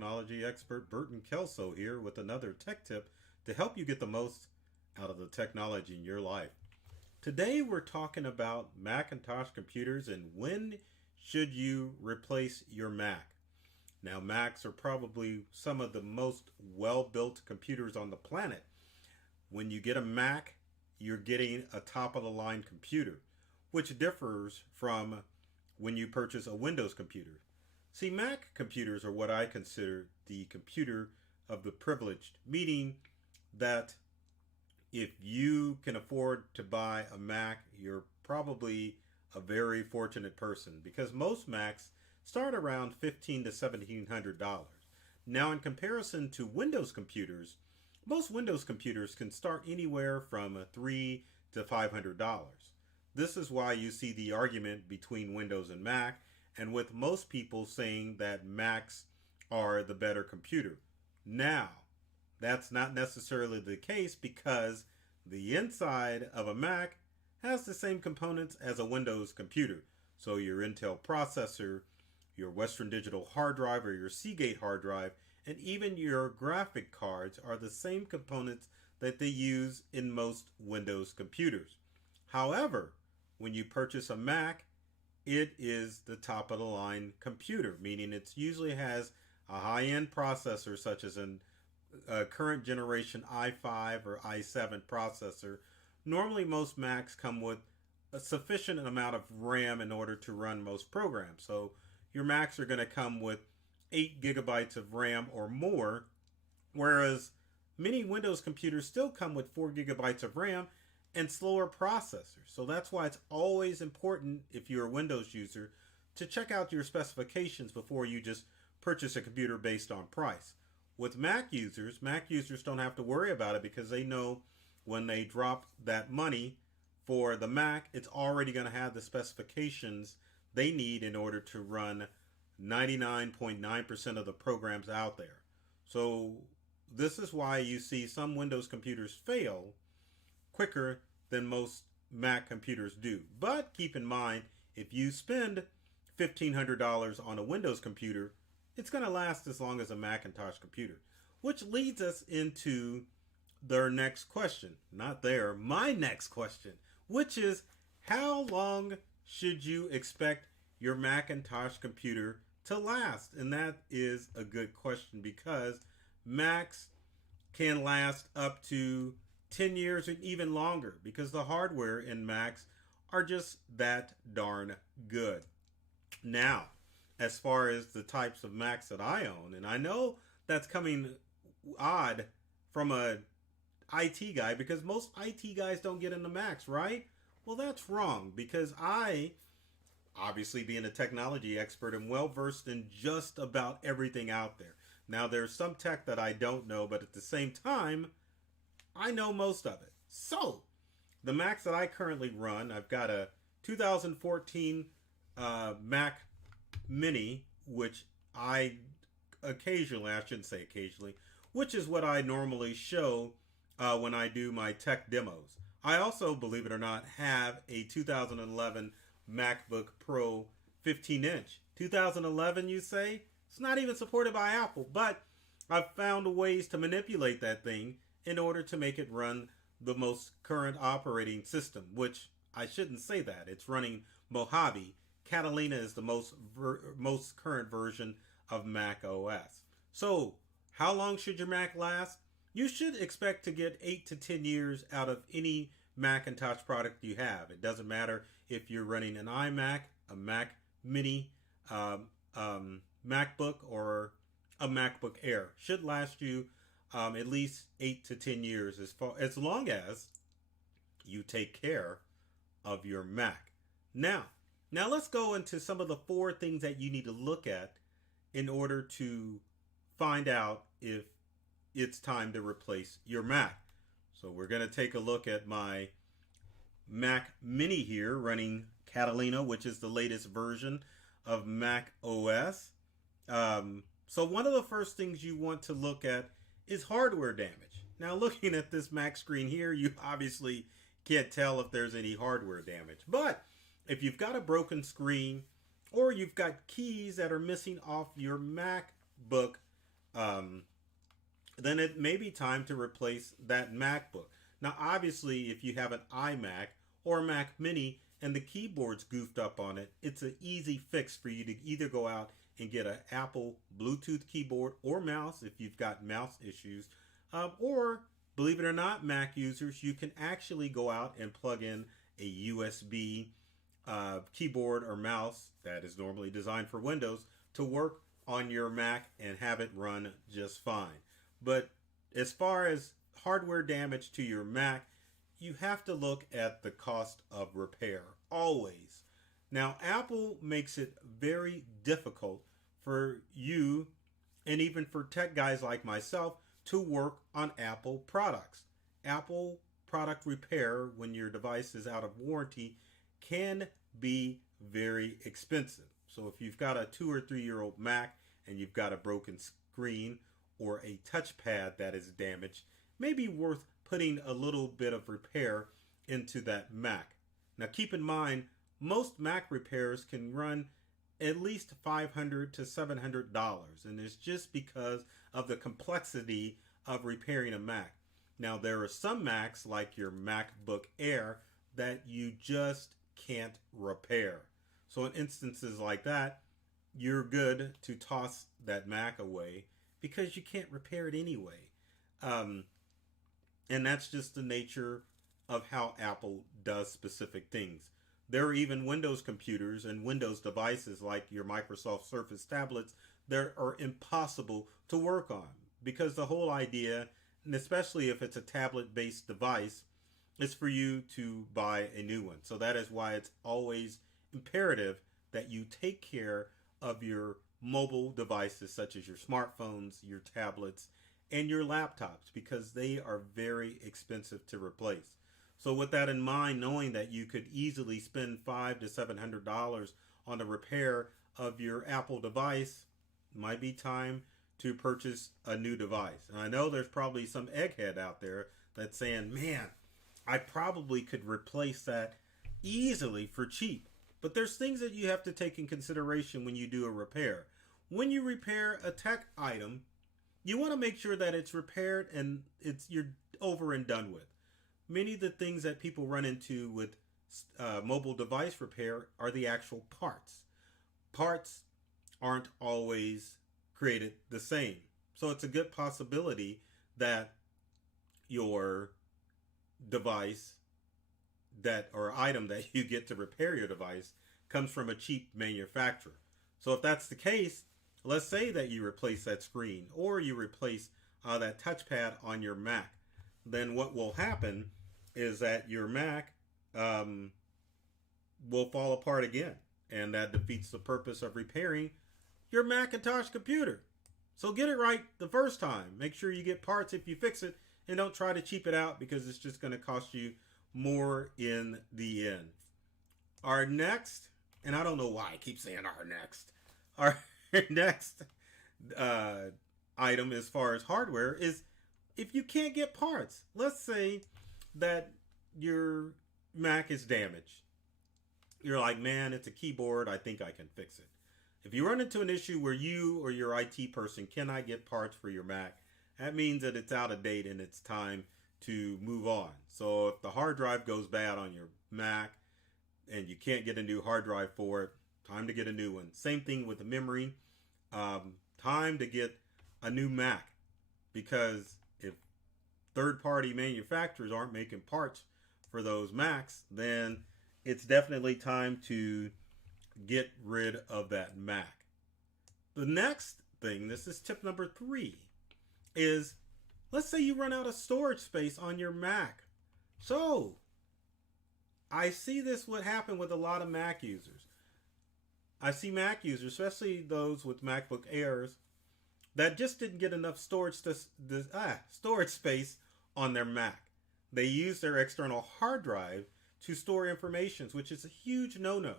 technology expert Burton Kelso here with another tech tip to help you get the most out of the technology in your life. Today we're talking about Macintosh computers and when should you replace your Mac. Now, Macs are probably some of the most well-built computers on the planet. When you get a Mac, you're getting a top-of-the-line computer, which differs from when you purchase a Windows computer. See, Mac computers are what I consider the computer of the privileged, meaning that if you can afford to buy a Mac, you're probably a very fortunate person because most Macs start around $1,500 to $1,700. Now, in comparison to Windows computers, most Windows computers can start anywhere from $300 to $500. This is why you see the argument between Windows and Mac, and with most people saying that Macs are the better computer. Now, that's not necessarily the case because the inside of a Mac has the same components as a Windows computer. So your Intel processor, your Western Digital hard drive or your Seagate hard drive, and even your graphic cards are the same components that they use in most Windows computers. However, when you purchase a Mac, it is the top of the line computer, meaning it usually has a high-end processor such as a current generation i5 or i7 processor. Normally most Macs come with a sufficient amount of RAM in order to run most programs. So your Macs are going to come with 8 gigabytes of RAM or more, whereas many Windows computers still come with 4 gigabytes of RAM and slower processors. So that's why it's always important, if you're a Windows user, to check out your specifications before you just purchase a computer based on price. With Mac users don't have to worry about it because they know when they drop that money for the Mac, it's already going to have the specifications they need in order to run 99.9% of the programs out there. So this is why you see some Windows computers fail quicker than most Mac computers do. But keep in mind, if you spend $1,500 on a Windows computer, it's going to last as long as a Macintosh computer. Which leads us into my next question, which is how long should you expect your Macintosh computer to last? And that is a good question because Macs can last up to 10 years and even longer because the hardware in Macs are just that darn good. Now, as far as the types of Macs that I own, and I know that's coming odd from a IT guy because most IT guys don't get into Macs, right? Well, that's wrong because I, obviously being a technology expert, am well versed in just about everything out there. Now, there's some tech that I don't know, but at the same time, I know most of it. So, the Macs that I currently run, I've got a 2014 Mac Mini, which I shouldn't say occasionally, which is what I normally show when I do my tech demos. I also, believe it or not, have a 2011 MacBook Pro 15-inch. 2011, you say? It's not even supported by Apple, but I've found ways to manipulate that thing in order to make it run the most current operating system, which I shouldn't say that. It's running Mojave. Catalina is the most current version of Mac OS. So, how long should your Mac last? You should expect to get 8 to 10 years out of any Macintosh product you have. It doesn't matter if you're running an iMac, a Mac Mini, MacBook, or a MacBook Air. Should last you at least 8 to 10 years as long as you take care of your Mac. Now let's go into some of the 4 things that you need to look at in order to find out if it's time to replace your Mac. So we're going to take a look at my Mac Mini here running Catalina, which is the latest version of Mac OS. So one of the first things you want to look at is hardware damage. Now, looking at this Mac screen here, you obviously can't tell if there's any hardware damage. But if you've got a broken screen or you've got keys that are missing off your MacBook, um, then it may be time to replace that MacBook. Now, obviously, if you have an iMac or a Mac Mini and the keyboard's goofed up on it, it's an easy fix for you to either go out and get an Apple Bluetooth keyboard or mouse if you've got mouse issues, or believe it or not, Mac users, you can actually go out and plug in a USB keyboard or mouse that is normally designed for Windows to work on your Mac and have it run just fine. But as far as hardware damage to your Mac, you have to look at the cost of repair, always. Now, Apple makes it very difficult for you and even for tech guys like myself to work on Apple products. Apple product repair when your device is out of warranty can be very expensive. So if you've got a 2 or 3 year old Mac and you've got a broken screen or a touchpad that is damaged, may be worth putting a little bit of repair into that Mac. Now keep in mind, most Mac repairs can run at least $500 to $700, and it's just because of the complexity of repairing a Mac. Now there are some Macs like your MacBook Air that you just can't repair. So in instances like that, you're good to toss that Mac away because you can't repair it anyway. And that's just the nature of how Apple does specific things. There are even Windows computers and Windows devices like your Microsoft Surface tablets that are impossible to work on because the whole idea, and especially if it's a tablet-based device, is for you to buy a new one. So that is why it's always imperative that you take care of your mobile devices such as your smartphones, your tablets, and your laptops because they are very expensive to replace. So with that in mind, knowing that you could easily spend $500 to $700 on the repair of your Apple device, might be time to purchase a new device. And I know there's probably some egghead out there that's saying, man, I probably could replace that easily for cheap. But there's things that you have to take in consideration when you do a repair. When you repair a tech item, you want to make sure that it's repaired and you're over and done with. Many of the things that people run into with mobile device repair are the actual parts. Parts aren't always created the same. So it's a good possibility that your device or item that you get to repair your device comes from a cheap manufacturer. So if that's the case, let's say that you replace that screen or you replace that touchpad on your Mac. Then what will happen is that your Mac will fall apart again. And that defeats the purpose of repairing your Macintosh computer. So get it right the first time. Make sure you get parts if you fix it. And don't try to cheap it out because it's just going to cost you more in the end. Our next, and I don't know why I keep saying our next item as far as hardware is if you can't get parts. Let's say that your Mac is damaged. You're like, man, it's a keyboard. I think I can fix it. If you run into an issue where you or your IT person cannot get parts for your Mac, that means that it's out of date and it's time to move on. So if the hard drive goes bad on your Mac and you can't get a new hard drive for it, time to get a new one. Same thing with the memory. Time to get a new Mac, because if third-party manufacturers aren't making parts for those Macs, then it's definitely time to get rid of that Mac. The next thing, this is tip number 3, is let's say you run out of storage space on your Mac. So I see this would happen with a lot of Mac users. I see Mac users, especially those with MacBook Airs, that just didn't get enough storage space on their Mac. They use their external hard drive to store information, which is a huge no-no.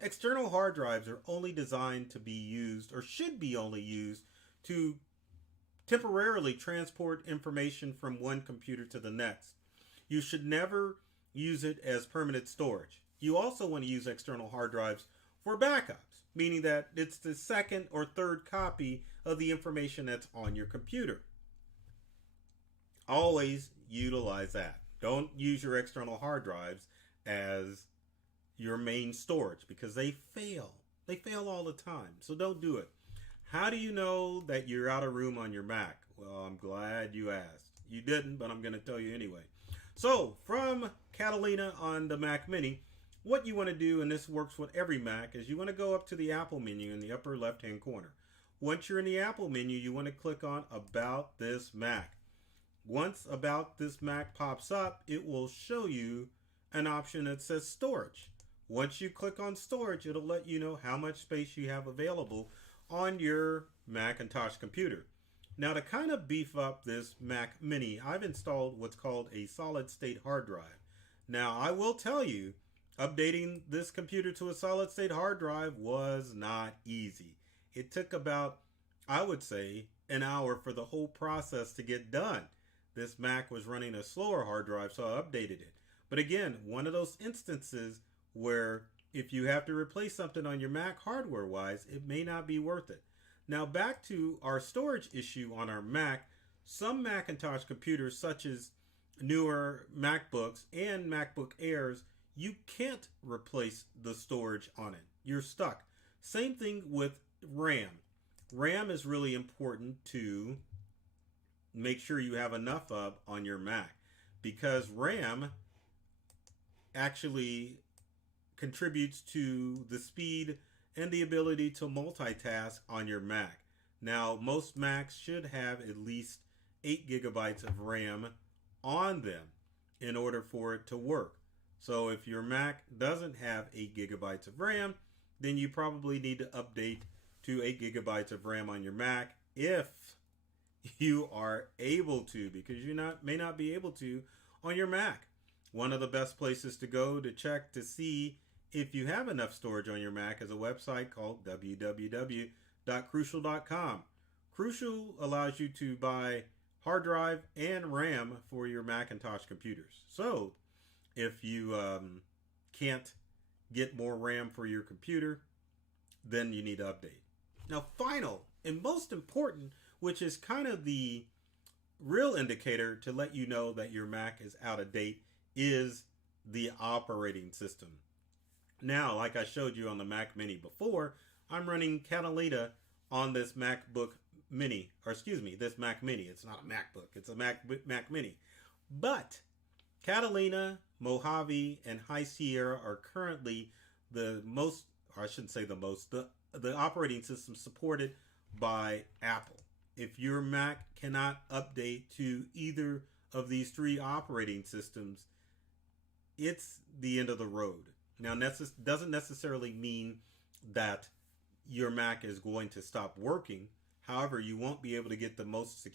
External hard drives are only designed to be used, or should be only used, to temporarily transport information from one computer to the next. You should never use it as permanent storage. You also want to use external hard drives for backups, meaning that it's the second or third copy of the information that's on your computer. Always utilize that. Don't use your external hard drives as your main storage because they fail. They fail all the time. So don't do it. How do you know that you're out of room on your Mac? Well, I'm glad you asked. You didn't, but I'm going to tell you anyway. So from Catalina on the Mac Mini, what you want to do, and this works with every Mac, is you want to go up to the Apple menu in the upper left-hand corner. Once you're in the Apple menu, you want to click on About This Mac. Once About This Mac pops up, it will show you an option that says Storage. Once you click on Storage, it'll let you know how much space you have available on your Macintosh computer. Now, to kind of beef up this Mac Mini, I've installed what's called a solid-state hard drive. Now, I will tell you, updating this computer to a solid-state hard drive was not easy. It took about, I would say, an hour for the whole process to get done. This Mac was running a slower hard drive, so I updated it. But again, one of those instances where if you have to replace something on your Mac hardware-wise, it may not be worth it. Now back to our storage issue on our Mac. Some Macintosh computers, such as newer MacBooks and MacBook Airs, you can't replace the storage on it. You're stuck. Same thing with RAM. RAM is really important to make sure you have enough of on your Mac because RAM actually contributes to the speed and the ability to multitask on your Mac. Now, most Macs should have at least 8 gigabytes of RAM on them in order for it to work. So if your Mac doesn't have 8 gigabytes of RAM, then you probably need to update to 8 gigabytes of RAM on your Mac if you are able to, because you may not be able to on your Mac. One of the best places to go to check to see if you have enough storage on your Mac is a website called www.crucial.com. Crucial allows you to buy hard drive and RAM for your Macintosh computers. So if you can't get more RAM for your computer, then you need to update. Now, final and most important, which is kind of the real indicator to let you know that your Mac is out of date, is the operating system. Now, like I showed you on the Mac Mini before, I'm running Catalina on this MacBook Mini, or excuse me, this Mac Mini. It's not a MacBook, it's a Mac Mini. But Catalina, Mojave, and High Sierra are currently the most, or I shouldn't say the most, the operating system supported by Apple. If your Mac cannot update to either of these three operating systems, it's the end of the road. Now, doesn't necessarily mean that your Mac is going to stop working. However, you won't be able to get the most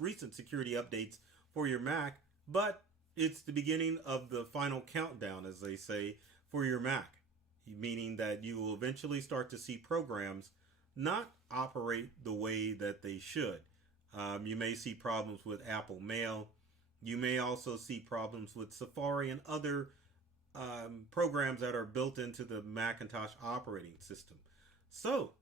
recent security updates for your Mac, but it's the beginning of the final countdown, as they say, for your Mac, meaning that you will eventually start to see programs not operate the way that they should. You may see problems with Apple Mail. You may also see problems with Safari and other programs that are built into the Macintosh operating system. So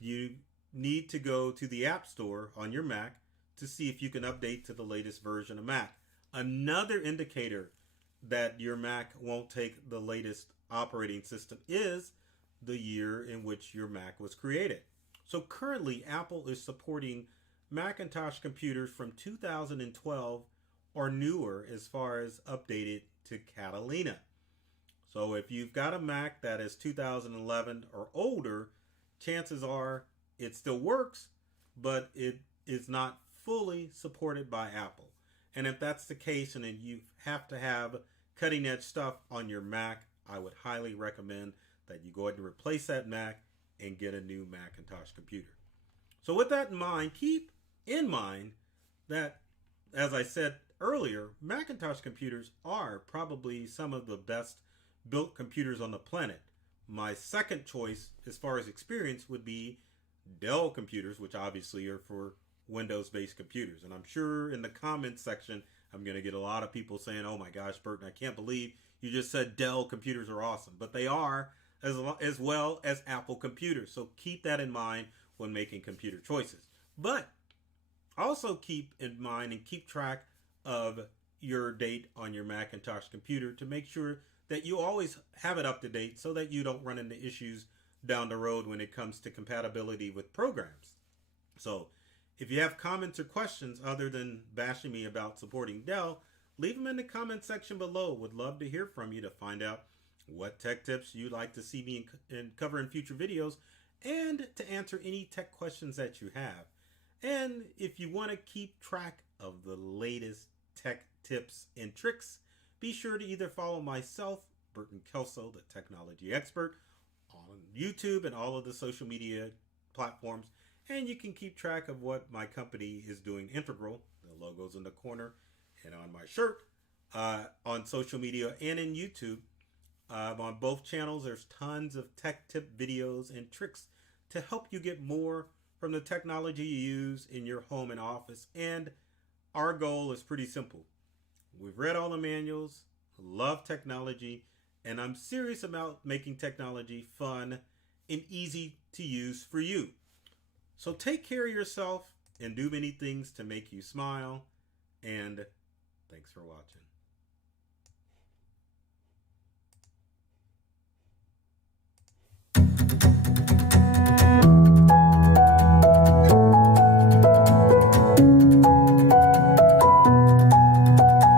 you need to go to the App Store on your Mac to see if you can update to the latest version of Mac. Another indicator that your Mac won't take the latest operating system is the year in which your Mac was created. So currently, Apple is supporting Macintosh computers from 2012 or newer as far as updated to Catalina. So if you've got a Mac that is 2011 or older, chances are it still works, but it is not fully supported by Apple. And if that's the case and then you have to have cutting edge stuff on your Mac, I would highly recommend that you go ahead and replace that Mac and get a new Macintosh computer. So with that in mind, keep in mind that, as I said earlier, Macintosh computers are probably some of the best built computers on the planet. My second choice as far as experience would be Dell computers, which obviously are for Windows-based computers. And I'm sure in the comments section, I'm going to get a lot of people saying, oh my gosh, Burton, I can't believe you just said Dell computers are awesome. But they are, as well as Apple computers. So keep that in mind when making computer choices. But also keep in mind and keep track of your date on your Macintosh computer to make sure that you always have it up to date so that you don't run into issues down the road when it comes to compatibility with programs. So if you have comments or questions other than bashing me about supporting Dell, leave them in the comment section below. Would love to hear from you to find out what tech tips you'd like to see me cover in future videos and to answer any tech questions that you have. And if you want to keep track of the latest tech tips and tricks, be sure to either follow myself, Burton Kelso, the technology expert, on YouTube and all of the social media platforms. And you can keep track of what my company is doing integral. The logo's in the corner and on my shirt, on social media and in YouTube. On both channels, there's tons of tech tip videos and tricks to help you get more from the technology you use in your home and office. And our goal is pretty simple. We've read all the manuals, love technology, and I'm serious about making technology fun and easy to use for you. So take care of yourself and do many things to make you smile. And thanks for watching.